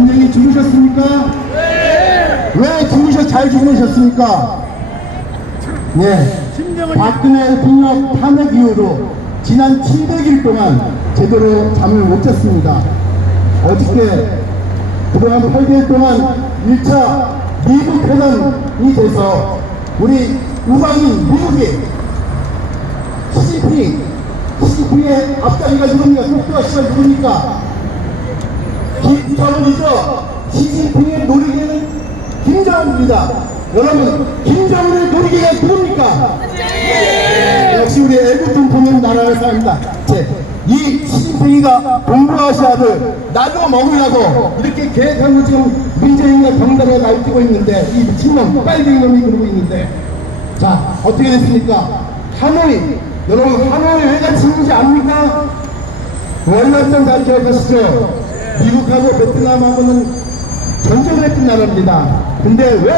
안녕히 주무셨습니까? 왜 주무셔 잘 주무셨습니까? 네. 박근혜 대통령 탄핵 이후로 지난 700일 동안 제대로 잠을 못 잤습니다. 어저께 그동안 8개월 동안 1차 미국 회담이 돼서 우리 우방인 미국이 시진핑, 시진핑의 앞다리가 누굽니까? 독도가 씨가 누굽니까? 김정은이죠. 시진핑의 놀이개는 김정은입니다. 여러분, 김정은의 놀이개가 누굽니까? 역시 우리 애국좀 보는 나라를 사람입니다. 제, 이 시진핑이가 동부아시아를 나도 먹으려고 이렇게 계획하고 지금 문재인과 병단에 날뛰고 있는데 이 미친놈, 빨갱이 놈이 그러고 있는데 자, 어떻게 됐습니까? 하노이, 여러분 하노이 왜 있는지 압니까? 월남전 잘 기억하시죠? 미국하고 베트남하고는 전쟁을 했던 나라입니다. 근데 왜